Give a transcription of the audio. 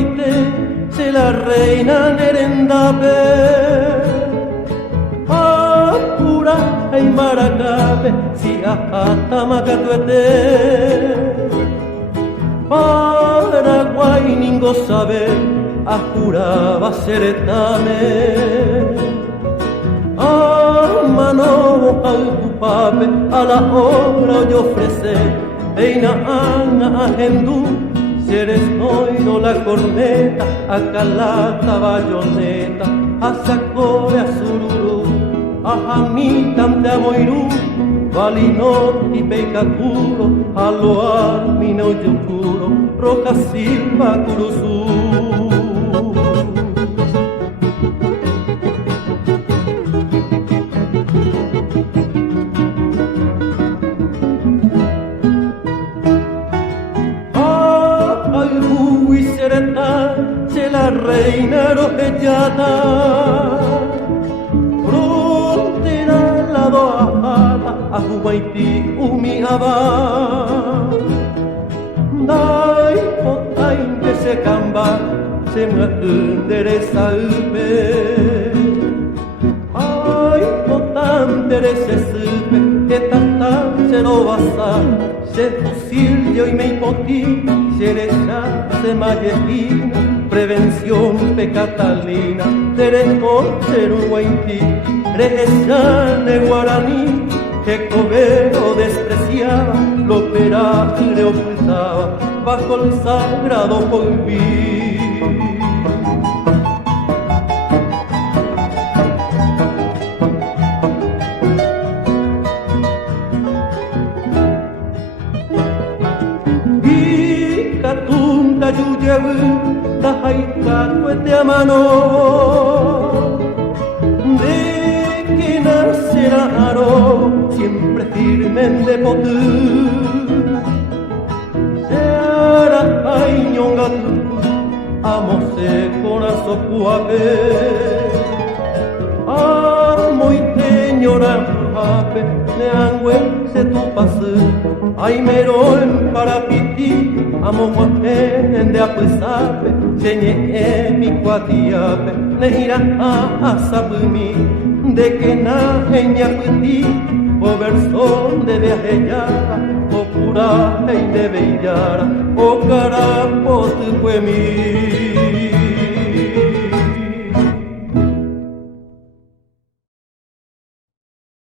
maite, se la reina nerendape. Apura ay maracape, si hasta macatuete. Paraguay ningo saber, ajuraba seretame. A mano al cupape, a la hora yo ofrece, Eina ana agendú, si eres oído la corneta, acá la bayoneta, a sacore a sururu, a jamitan de amoirú, valino y pecacuro, a lo almino yukuro, roca silva curuzú. Se la reina rojellata, frontera la doajata, a Humaití umiaba. Dai potain que se camba, se me endereza upe. Ay, potan terese supe, que tanta se lo basa, se fusil yo y me hipotí, si eres ya se malletina, prevención pecatalina, tereco ser un guaintí, rejechane guaraní, que cobero despreciaba, lo pera le ocultaba, bajo el sagrado polví. Katunta yuyewu, da haika tuete a mano, de que nacerá aro, siempre firme en depotú. Se hará añonga tu, amose con asocuape, amo y teñora jape, le angüe se tu pasu, ay mero en parapiti, amo guajen de apusape, cheñe mi cuatiape, le irá a sapumi, de que na en yaputi, o versón de viajellada, o pura y de bellara, o carapo tu mi.